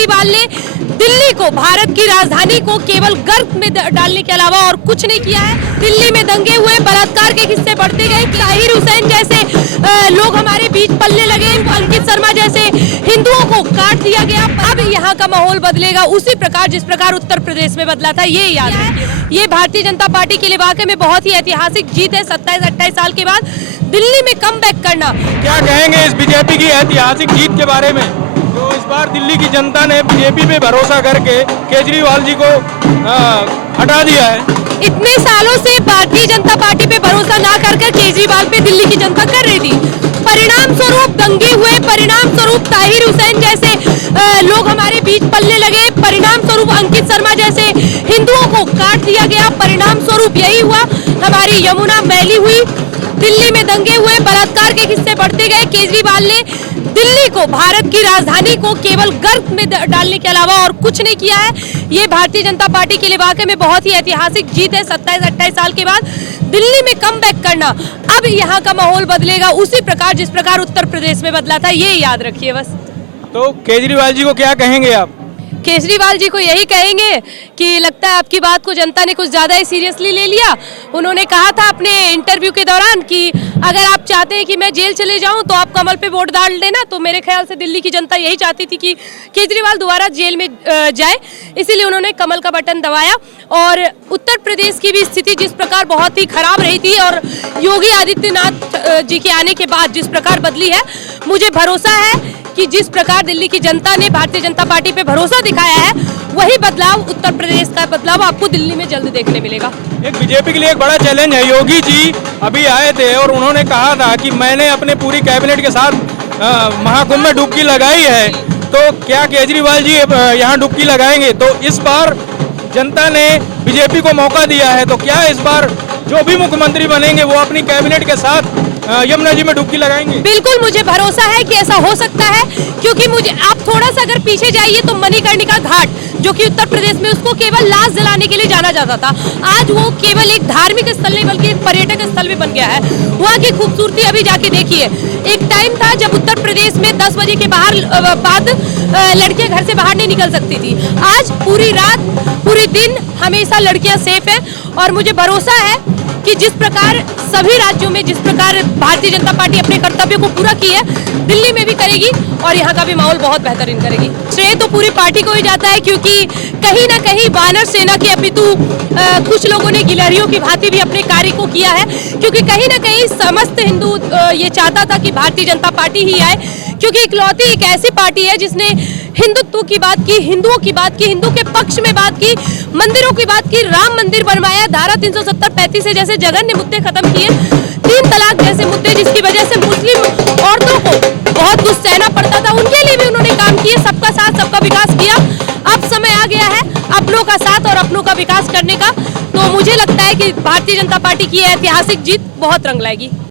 केजरीवाल ने दिल्ली को, भारत की राजधानी को केवल गर्त में डालने के अलावा और कुछ नहीं किया है। दिल्ली में दंगे हुए, बलात्कार के किस्से बढ़ते गए, ताहिर हुसैन जैसे लोग हमारे बीच पलने लगे, अंकित शर्मा जैसे हिंदुओं को काट दिया गया। अब यहाँ का माहौल बदलेगा उसी प्रकार जिस प्रकार उत्तर प्रदेश में बदला था, ये याद है। ये भारतीय जनता पार्टी के लिए वाकई में बहुत ही ऐतिहासिक जीत है। 27-28 साल के बाद दिल्ली में कमबैक करना। क्या कहेंगे इस बीजेपी की ऐतिहासिक जीत के बारे में, जो इस बार दिल्ली की जनता ने बीजेपी पे भरोसा करके केजरीवाल जी को हटा दिया है? इतने सालों से भारतीय जनता पार्टी पे भरोसा ना कर केजरीवाल पे दिल्ली की जनता कर रही थी। परिणाम स्वरूप दंगे हुए, परिणाम स्वरूप ताहिर हुसैन जैसे लोग हमारे बीच पलने लगे, परिणाम स्वरूप अंकित शर्मा जैसे हिंदुओं को काट दिया गया। परिणाम स्वरूप यही हुआ, हमारी यमुना मैली हुई, दिल्ली में दंगे हुए, बलात्कार के किस्से बढ़ते गए। केजरीवाल ने दिल्ली को, भारत की राजधानी को केवल गर्त में डालने के अलावा और कुछ नहीं किया है। ये भारतीय जनता पार्टी के लिए वाकई में बहुत ही ऐतिहासिक जीत है। 27-28 साल के बाद दिल्ली में कमबैक करना। अब यहाँ का माहौल बदलेगा उसी प्रकार जिस प्रकार उत्तर प्रदेश में बदला था, ये याद रखिए बस। तो केजरीवाल जी को क्या कहेंगे आप? केजरीवाल जी को यही कहेंगे कि लगता है आपकी बात को जनता ने कुछ ज़्यादा ही सीरियसली ले लिया। उन्होंने कहा था अपने इंटरव्यू के दौरान कि अगर आप चाहते हैं कि मैं जेल चले जाऊं तो आप कमल पे वोट डाल देना। तो मेरे ख्याल से दिल्ली की जनता यही चाहती थी कि केजरीवाल दोबारा जेल में जाए, इसीलिए उन्होंने कमल का बटन दबाया। और उत्तर प्रदेश की भी स्थिति जिस प्रकार बहुत ही खराब रही थी और योगी आदित्यनाथ जी के आने के बाद जिस प्रकार बदली है, मुझे भरोसा है कि जिस प्रकार दिल्ली की जनता ने भारतीय जनता पार्टी पे भरोसा दिखाया है, वही बदलाव, उत्तर प्रदेश का बदलाव आपको दिल्ली में जल्द देखने मिलेगा। एक बीजेपी के लिए एक बड़ा चैलेंज है। योगी जी अभी आए थे और उन्होंने कहा था कि मैंने अपने पूरी कैबिनेट के साथ महाकुंभ में डुबकी लगाई है। तो क्या केजरीवाल जी यहाँ डुबकी लगाएंगे? तो इस बार जनता ने बीजेपी को मौका दिया है, तो क्या इस बार जो भी मुख्यमंत्री बनेंगे वो अपनी कैबिनेट के साथ यमुना जी में डुबकी लगाएंगे? बिल्कुल, मुझे भरोसा है कि ऐसा हो सकता है, क्योंकि मुझे आप थोड़ा सा अगर पीछे जाइए तो मणिकर्णिका घाट, जो कि उत्तर प्रदेश में, उसको केवल लाश जलाने के लिए जाना जाता था, आज वो केवल एक धार्मिक स्थल नहीं बल्कि एक पर्यटक स्थल भी बन गया है। वहाँ की खूबसूरती अभी जाके देखिए। एक टाइम था जब उत्तर प्रदेश में 10 बजे के बाद लड़कियां घर से बाहर नहीं निकल सकती थी। आज पूरी रात, पूरी दिन हमेशा लड़कियां सेफ हैं। और मुझे भरोसा है कि जिस प्रकार सभी राज्यों में जिस प्रकार भारतीय जनता पार्टी अपने कर्तव्यों को पूरा की है, दिल्ली में भी करेगी और यहाँ का भी माहौल बहुत बेहतरीन करेगी। श्रेय तो पूरी पार्टी को ही जाता है, क्योंकि कहीं ना कहीं वानर सेना के अपितु कुछ लोगों ने गिलहरियों की भांति भी अपने कार्य को किया है, क्योंकि कहीं ना कहीं समस्त हिंदू ये चाहता था कि भारतीय जनता पार्टी ही आए, क्योंकि इकलौती एक ऐसी पार्टी है जिसने हिंदुत्व की बात की, हिंदुओं की बात की, हिंदू के पक्ष में बात की, मंदिरों की बात की, राम मंदिर बनवाया, धारा 370-35 से जैसे जघन्य मुद्दे खत्म किए, 3 तलाक जैसे मुद्दे जिसकी वजह से मुस्लिम औरतों को बहुत कुछ सहना पड़ता था, उनके लिए भी उन्होंने काम किए। सबका साथ, सबका विकास किया। अब समय आ गया है अपनों का साथ और अपनों का विकास करने का। तो मुझे लगता है कि भारतीय जनता पार्टी की ऐतिहासिक जीत बहुत रंग लाएगी।